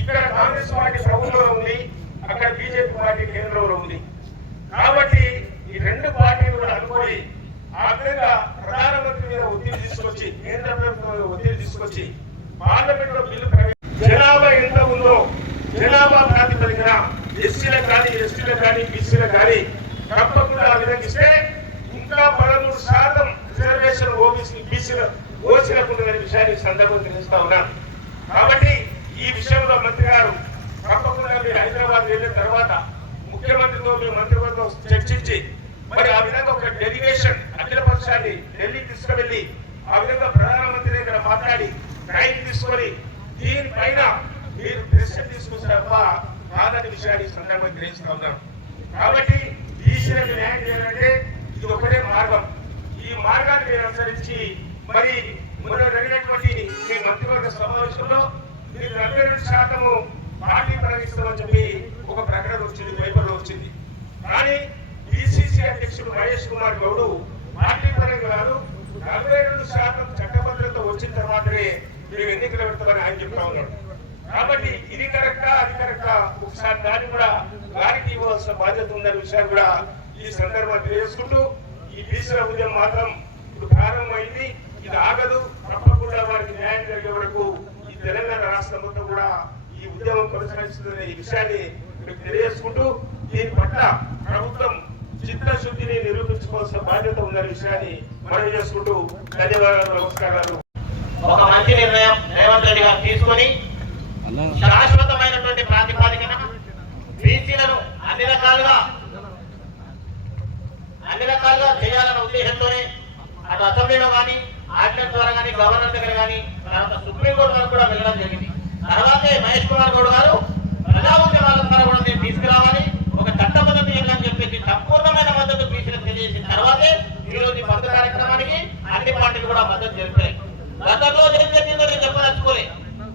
ఇక్కడ కాంగ్రెస్ పార్టీ ప్రభుత్వంలో ఉంది అక్కడ బీజేపీ పార్టీ కేంద్రంలో ఉంది. కాబట్టి ఈ రెండు పార్టీలు కూడా అనుకోని ఆ విధంగా ప్రధానమంత్రి మీద ఒత్తిడి తీసుకొచ్చి కేంద్ర ప్రభుత్వం ఒత్తిడి తీసుకొచ్చి పార్లమెంట్లో బిల్లు జనాభా ఎంత ఉందో జనాభా ప్రాతిపదికన ఎస్సీలకు కానీ ఎస్టీలకు కానీ బీసీలకు కానీ తప్పకుండా ఆ విధంగా ఇస్తే ఇంకా పదమూడు శాతం రిజర్వేషన్ ఓబీసీ బీసీల ఓసీలకు ఉంటుందనే విషయాన్ని సందర్భం తెలుస్తా ఉన్నాను కాబట్టి ఈ విషయంలో మంత్రి గారు తప్పకుండా మీరు హైదరాబాద్ వెళ్ళిన తర్వాత ముఖ్యమంత్రితో మీ మంత్రివర్గం చర్చించి మరి ఆ విధంగా ఒక డెలిగేషన్ అఖిల పక్షాన్ని ఢిల్లీ తీసుకువెళ్ళి ఆ విధంగా ప్రధానమంత్రి దగ్గర మాట్లాడి టైం తీసుకొని దీనిపైన మీరు డిసిషన్ తీసుకొస్తే తప్ప కాదని విషయాన్ని సందర్భంగా గ్రహిస్తా ఉన్నాం. కాబట్టి బీసీలకు న్యాయం చేయాలంటే ఇది ఒకటే మార్గం. ఈ మార్గాన్ని మీరు అనుసరించి మరి మొన్న జరిగినటువంటి మీ మంత్రివర్గ సమావేశంలో మీరు నలభై రెండు శాతము పార్టీ ప్రకటిస్తామని చెప్పి ఒక ప్రకటన వచ్చింది పేపర్లో వచ్చింది. కానీ బీసీసీ అధ్యక్షుడు మహేష్ కుమార్ గౌడు పార్టీ పరంగా కాదు నలభై రెండు శాతం చట్టభద్రత వచ్చిన తర్వాతనే మీరు ఎన్నికలు పెడతామని ఆయన చెప్తా ఉన్నాడు. కాబట్టి ఇది కరెక్టా అది కరెక్టా? ఒకసారి దాన్ని కూడా వారికి ఇవ్వాల్సిన బాధ్యత ఉందనే విషయాన్ని కూడా ఈ సందర్భంగా తెలియజేసుకుంటూ ఈ బీసీల ఉద్యమం మాత్రం ఇప్పుడు ప్రారంభమైంది. ఇది ఆగదు తప్పకుండా వారికి న్యాయం జరిగే వరకు తెలంగాణ రాష్ట్రం మొత్తం కూడా ఈ ఉద్యమం కొనసాగిస్తుందనే ఈ విషయాన్ని మీకు తెలియజేసుకుంటూ దీని పట్ల ప్రభుత్వం చిత్తశుద్ధిని నిరూపించుకోవాల్సిన బాధ్యత ఉందనే విషయాన్ని మనం చేసుకుంటూ ధన్యవాదాలు నమస్కారాలు. ఒక మంచి నిర్ణయం రేవంత్ రెడ్డి గారు తీసుకొని శాశ్వతమైనటువంటి ప్రాతిపాదికన బీసీలను అన్ని రకాలుగా అన్ని రకాలుగా చేయాలన్న ఉద్దేశంతోనే అటు అసెంబ్లీలో కానీ ఆర్డినెన్స్ ద్వారా కానీ గవర్నర్ దగ్గర కానీ తర్వాత సుప్రీంకోర్టు వరకు కూడా వెళ్ళడం జరిగింది. తర్వాతే మహేష్ కుమార్ గౌడ్ గారు ప్రజా ఉద్యమాల ద్వారా కూడా దీన్ని తీసుకురావాలి ఒక చట్ట పద్ధతి వెళ్ళని చెప్పేసి సంపూర్ణమైన మద్దతు బీసీలకు తెలియజేసిన తర్వాతే ఈ రోజు మద్దతు కార్యక్రమానికి అన్ని పార్టీలు కూడా మద్దతు జరుగుతాయి గతంలో ఏం జరిగిందో నేను చెప్పదలుచుకోలే.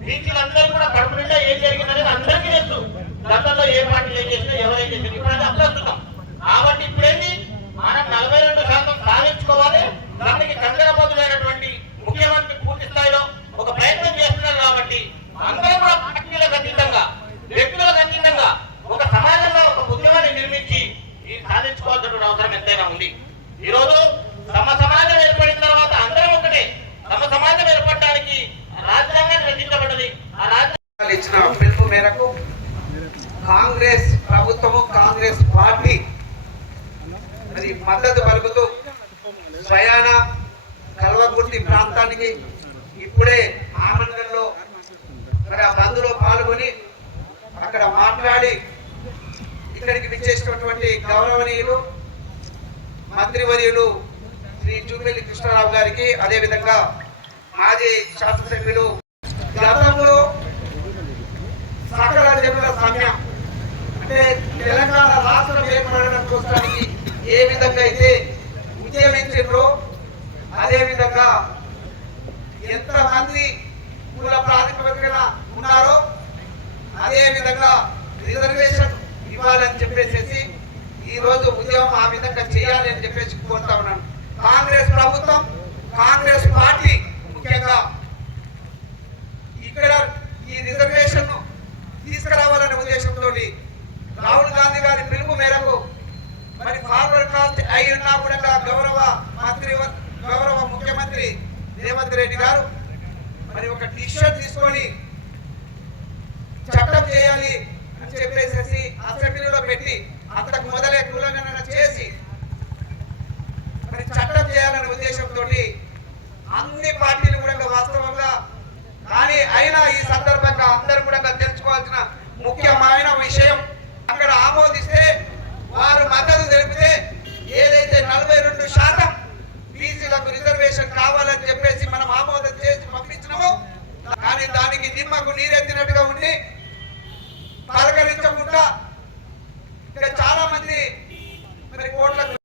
బీసీలందరికీ కూడా కడుపు నిండా ఏం జరిగిందని అందరికీ తెలుసు. గతంలో ఏ పార్టీలు ఏం చేసినా ఎవరేం చేసినా ఇప్పుడు అది అప్రస్తుతం కాబట్టి ఇప్పుడేంటి మనం నలభై రెండు శాతం సాధించుకోవాలి దానికి చంద్రబాబులైనటువంటి ముఖ్యమంత్రి పూర్తి స్థాయిలో ఒక ప్రయత్నం చేస్తున్నారు కాబట్టి అందరూ కూడా పార్టీలకు అతీతంగా వ్యక్తులకు అతీతంగా ఒక సమాజంలో ఒక ఉద్యమాన్ని నిర్మించి ఈ సాధించుకోవాల్సిన అవసరం ఎంతైనా ఉంది ఈ రోజు తమ సమాజం ఏర్పడిన తర్వాత అందరం ఒకటే తమ సమాజం ఏర్పడడానికి రాజ్యాంగాన్ని రచించబడ్డది ఆ అధికారులు ఇచ్చిన పిలుపు మేరకు కాంగ్రెస్ ప్రభుత్వము కాంగ్రెస్ పార్టీ మరి మద్దతు పలుకుతూ స్వయాన కల్వకుర్తి ప్రాంతానికి ఇప్పుడే ఆనందంలో మరి ఆ బంధులో పాల్గొని అక్కడ మాట్లాడి ఇక్కడికి విచ్చేసినటువంటి గౌరవనీయులు మంత్రివర్యులు శ్రీ జూమిల్లి కృష్ణారావు గారికి అదేవిధంగా మాజీ శాసనసభ్యులు గతంలో సకల జనుల సమయం. అంటే తెలంగాణ రాష్ట్రం ఏర్పడడం కోసానికి ఏ విధంగా అయితే ఉద్యమించారో అదే విధంగా ఎంతమంది కుల ప్రాతిపదికన ఉన్నారో అదే విధంగా రిజర్వేషన్ ఇవ్వాలని చెప్పేసి ఈ రోజు ఉద్యమం ఆ విధంగా చేయాలి అని చెప్పేసి కోరుతా ఉన్నాను. కాంగ్రెస్ ప్రభుత్వం కాంగ్రెస్ పార్టీ ముఖ్యంగా ఇక్కడ ఈ రిజర్వేషన్ తీసుకురావాలనే ఉద్దేశంతో రాహుల్ గాంధీ గారి పిలుపు మేరకు మరి ఫార్వర్డ్ కాస్ట్ అయి ఉన్నా కూడా గౌరవ మంత్రి గౌరవ ముఖ్యమంత్రి రేవంత్ రెడ్డి గారు మరి ఒక టీషర్ట్ తీసుకొని చట్టం చేయాలి అని చెప్పేసి అసెంబ్లీలో పెట్టి అంతకు మొదలే కులంగన చేసి మరి చట్టం చేయాలనే ఉద్దేశంతో అన్ని పార్టీలు కూడా వాస్తవంగా కానీ అయినా ఈ సందర్భంగా అందరు కూడా తెలుసుకోవాల్సిన ముఖ్యమైన విషయం. అక్కడ ఆమోదిస్తే వారు మద్దతు తెలిపితే ఏదైతే నలభై రెండు శాతం బీసీలకు రిజర్వేషన్ కావాలని చెప్పేసి మనం ఆమోదం చేసి పంపించినామో కానీ దానికి నిమ్మకు నీరెత్తినట్టుగా ఉండి పలకరించకుండా ఇంకా చాలా మంది మరి కోట్లకు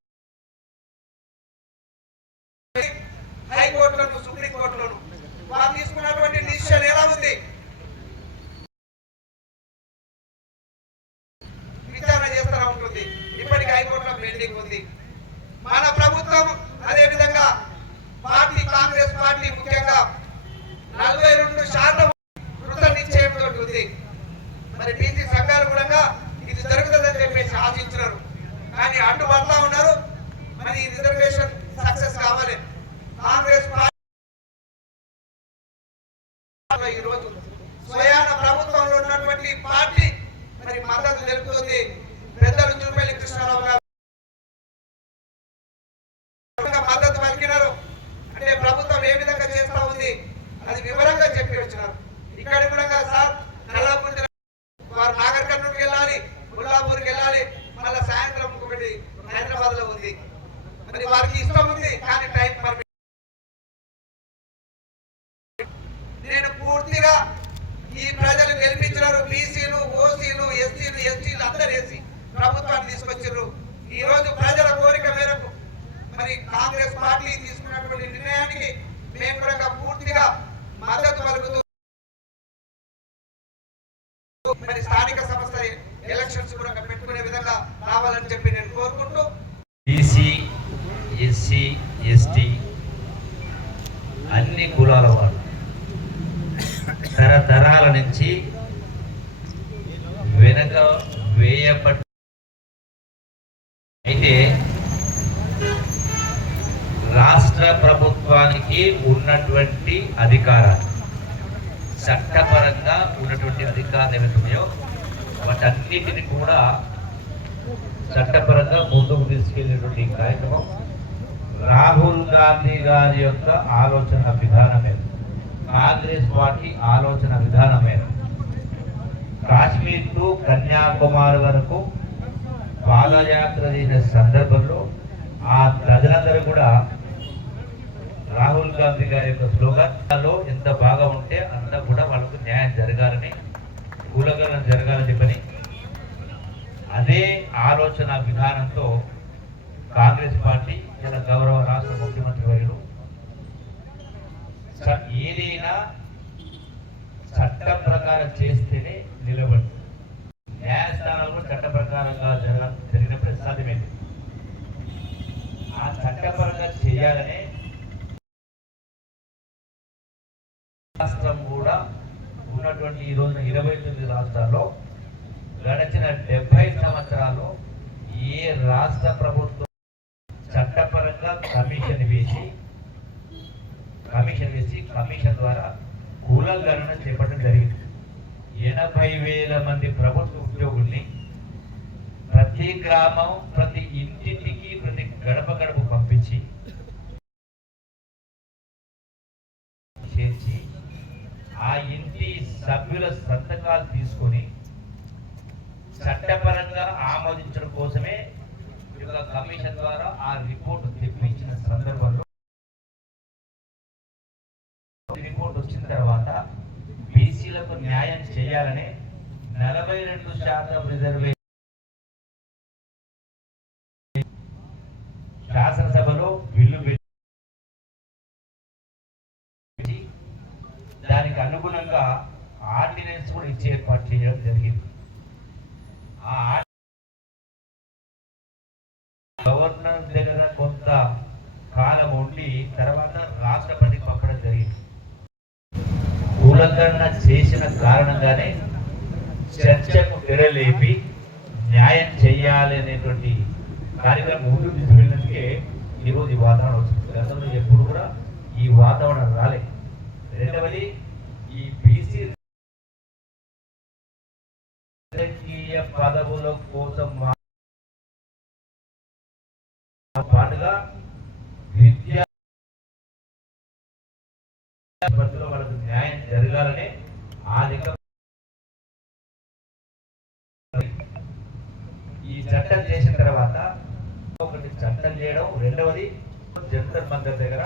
హైకోర్టులను సుప్రీంకోర్టులను వారు తీసుకున్నటువంటి డిసిషన్ ఎలా ఉంది విచారణ చేస్తూ ఉంటుంది ఇప్పటికి హైకోర్టులో పెండింగ్ ఉంది మన ప్రభుత్వం అదే విధంగా పార్టీ కాంగ్రెస్ పార్టీ ఉంది. మరి బీసీ సంఘాలు కూడా ఇది జరుగుతుందని చెప్పేసి ఆశించినారు. కానీ అడ్డు పడతా ఉన్నారు. మరి ఈ రిజర్వేషన్ సక్సెస్ కావాలి. కాంగ్రెస్ పార్టీ ఈరోజు స్వయాన ప్రభుత్వంలో ఉన్నటువంటి పార్టీ మరి మద్దతు తెలుపుతుంది. పెద్దలు జూపల్లి కృష్ణారావు గారు మద్దతు పలికినారు. అంటే ప్రభుత్వం ఏ విధంగా చేస్తా ఉంది అది వివరంగా చెప్పి వచ్చినారు. ఇక్కడ కూడా సార్ నల్లాపూర్ వారు నాగర్ కర్నూలుకి వెళ్ళాలి కొల్లాపూర్కి వెళ్ళాలి మళ్ళీ సాయంత్రం ఒకటి హైదరాబాద్లో ఉంది మరి వారికి ఇష్టం ఉంది కానీ టైం పర్మిట్ నేను పూర్తిగా ఈ ప్రజలు గెలిపించినారు బీసీలు ఓసీలు ఎస్సీలు ఎస్టీలు అందరు వేసి ప్రభుత్వాన్ని తీసుకొచ్చారు ఈ రోజు ప్రజల కోరిక మేరకు మరి కాంగ్రెస్ పార్టీ తీసుకున్నటువంటి నిర్ణయానికి మేము కూడా పూర్తిగా మద్దతు పలుకుతూ మరి స్థానిక సంస్థ ఎలక్షన్స్ కూడా పెట్టుకునే విధంగా రావాలని చెప్పి నేను కోరుకుంటూ బీసీ ఎస్సీ ఎస్టీ అన్ని కులాల వాళ్ళు తరతరాల నుంచి వెనక వేయబట్టి అయితే రాష్ట్ర ప్రభుత్వానికి ఉన్నటువంటి అధికారాలు చట్టపరంగా ఉన్నటువంటి అధికారాలు ఏవైతే వాటన్నిటిని కూడా చట్టపరంగా ముందుకు తీసుకెళ్ళేటువంటి కార్యక్రమం రాహుల్ గాంధీ గారి యొక్క ఆలోచన విధానమే. కాంగ్రెస్ పార్టీ ఆలోచన విధానమే. కాశ్మీర్ టు కన్యాకుమారి వరకు పాదయాత్ర చేసిన సందర్భంలో ఆ ప్రజలందరూ కూడా రాహుల్ గాంధీ గారి యొక్క స్లోగన్లో ఎంత బాగా ఉంటే అంత కూడా వాళ్ళకు న్యాయం జరగాలని కూలగలం జరగాలని చెప్పని అదే ఆలోచన విధానంతో కాంగ్రెస్ పార్టీ లేదా గౌరవ రాష్ట్ర ముఖ్యమంత్రి వర్యులు ఏదైనా చట్ట ప్రకారం చేస్తేనే నిలబడి న్యాయస్థానాలు కూడా చట్ట ప్రకారంగా జరగ జరిగినప్పుడు సాధ్యమైంది. ఆ చట్టపరంగా చేయాలనే రాష్ట్రం కూడా ఉన్నటువంటి ఈ రోజున ఇరవై తొమ్మిది రాష్ట్రాల్లో గడిచిన డెబ్బై సంవత్సరాల్లో ఏ రాష్ట్ర ప్రభుత్వం కమిషన్ వేసి కమిషన్ వేసి కమిషన్ ద్వారా కులగణన చేపట్టడం జరిగింది. ఎనభై వేల మంది ప్రభుత్వ ఉద్యోగుల్ని ప్రతి గ్రామం ప్రతి ఇంటింటికి ప్రతి గడప గడప పంపించి చేర్చి ఆ ఇంటి సభ్యుల సంతకాలు తీసుకొని చట్టపరంగా ఆమోదించడం కోసమే ఈ కమిషన్ ద్వారా ఆ రిపోర్ట్ తెప్పించిన సందర్భంలో రిపోర్ట్ వచ్చిన తర్వాత బీసీలకు న్యాయం చేయాలని నలభై రెండు శాతం రిజర్వేషన్ శాసనసభలో బిల్లు పెట్టి దానికి అనుగుణంగా ఆర్డినెన్స్ కూడా ఇచ్చి ఏర్పాటు చేయడం జరిగింది. ఆ గవర్నర్ దగ్గర కొంత కాలం ఉండి తర్వాత రాష్ట్రపతికి పంపడం జరిగింది. ఉల్లంఘన చేసిన కారణంగానే చర్చకు తెరలేపి న్యాయం చేయాలి అనేటువంటి కార్యక్రమం ముందుకు తీసుకెళ్ళినందుకే ఈరోజు ఈ వాతావరణం వచ్చింది. గతంలో ఎప్పుడు కూడా ఈ వాతావరణం రాలే. రెండవది ఈ బీసీ రాజకీయ పదవుల కోసం పాటుగా విద్యా పద్ధతిలో వాళ్ళకు న్యాయం జరగాలని ఆర్థిక ఈ చట్టం చేసిన తర్వాత ఒకటి చట్టం చేయడం రెండవది జంతర్ మంతర్ దగ్గర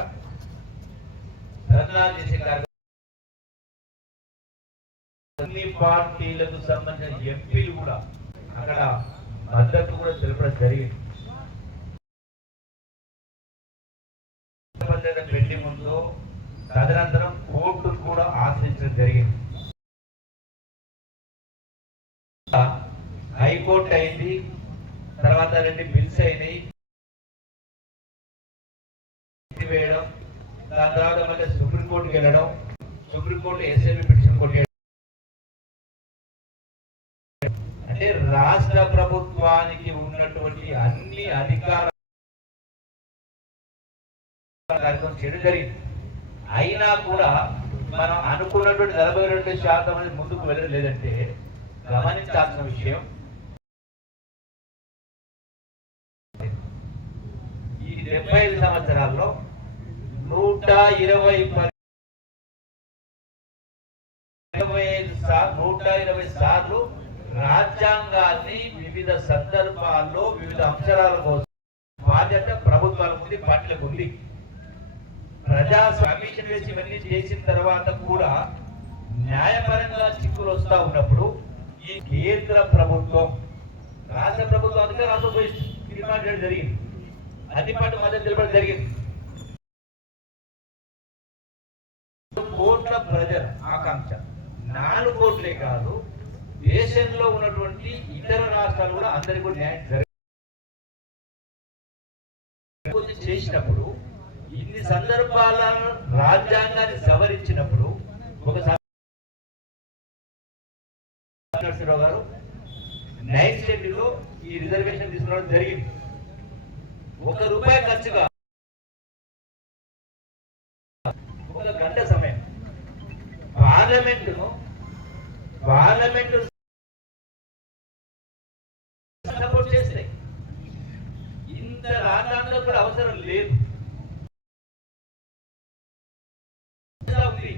ధర్నాలు చేసే అన్ని పార్టీలకు సంబంధించిన ఎంపీలు కూడా అక్కడ మద్దతు కూడా తెలపడం జరిగింది. పద్ధతి ముందు తదనంతరం కోర్టు కూడా ఆశ్రయించడం జరిగింది. హైకోర్టు అయింది తర్వాత రెండు బిల్స్ అయినాయి. వేయడం దాని తర్వాత మళ్ళీ సుప్రీంకోర్టుకి వెళ్ళడం సుప్రీంకోర్టు ఎస్ఎల్బి పిటిషన్ కొట్టేయడం. అంటే రాష్ట్ర ప్రభుత్వానికి ఉన్నటువంటి అన్ని అధికార కార్యక్రమం చేయడం జరిగింది. అయినా కూడా మనం అనుకున్నటువంటి నలభై రెండు శాతం అనేది ముందుకు వెళ్ళలేదంటే గమనించాల్సిన విషయం ఈ డెబ్బై ఐదు సంవత్సరాల్లో నూట ఇరవై ఇరవై ఐదు నూట ఇరవై సార్లు రాజ్యాంగాన్ని వివిధ సందర్భాల్లో వివిధ అంశాల కోసం బాధ్యత ప్రభుత్వాలకు ఉంది పార్టీలకు ఉంది ప్రజాస్వామ్యం చేసి వేసి ఇవన్నీ చేసిన తర్వాత కూడా న్యాయపరంగా చిక్కులు వస్తా ఉన్నప్పుడు ఈ కేంద్ర ప్రభుత్వం రాష్ట్ర ప్రభుత్వం అందుకే రాష్ట్ర పోయి తీర్మానం చేయడం జరిగింది. అన్ని పాటు మధ్య తెలపడం జరిగింది. కోట్ల ప్రజల ఆకాంక్ష. నాలుగు కోట్లే కాదు దేశంలో ఉన్నటువంటి ఇతర రాష్ట్రాలు కూడా అందరికీ కూడా న్యాయం జరిగింది చేసినప్పుడు ఇన్ని సందర్భాల రాజ్యాంగాన్ని సవరించినప్పుడు ఒకసారి నరసింహరావు గారు నైన్త్ స్టేట్ ఈ రిజర్వేషన్ తీసుకురావడం జరిగింది. ఒక రూపాయి ఖర్చుగా ఒక గంట సమయం పార్లమెంట్ పార్లమెంట్ సపోర్ట్ చేస్తాయి ఇంత రాజ్యాంగం కూడా అవసరం లేదు ఇలా ఉంది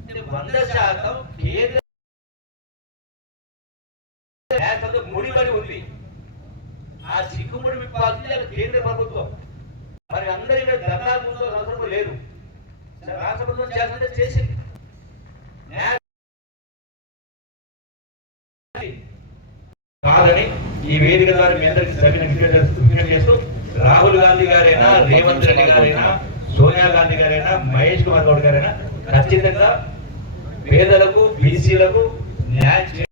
అంటే వంద శాతం కేంద్ర ముడిపడి ఉంది. ఆ చిక్కుముడి విప్పాల్సింది కేంద్ర ప్రభుత్వం. మరి అందరి ఇక్కడ ధర్నా కూర్చో అవసరం లేదు రాష్ట్ర ప్రభుత్వం చేయాల్సిందే చేసింది. కాదని ఈ వేదిక ద్వారా మీ అందరికి సభ్యులు చేస్తూ రాహుల్ గాంధీ గారైనా రేవంత్ రెడ్డి గారైనా సోనియా గాంధీ గారైనా మహేష్ కుమార్ గౌడ్ గారైనా ఖచ్చితంగా పేదలకు బీసీలకు న్యాయం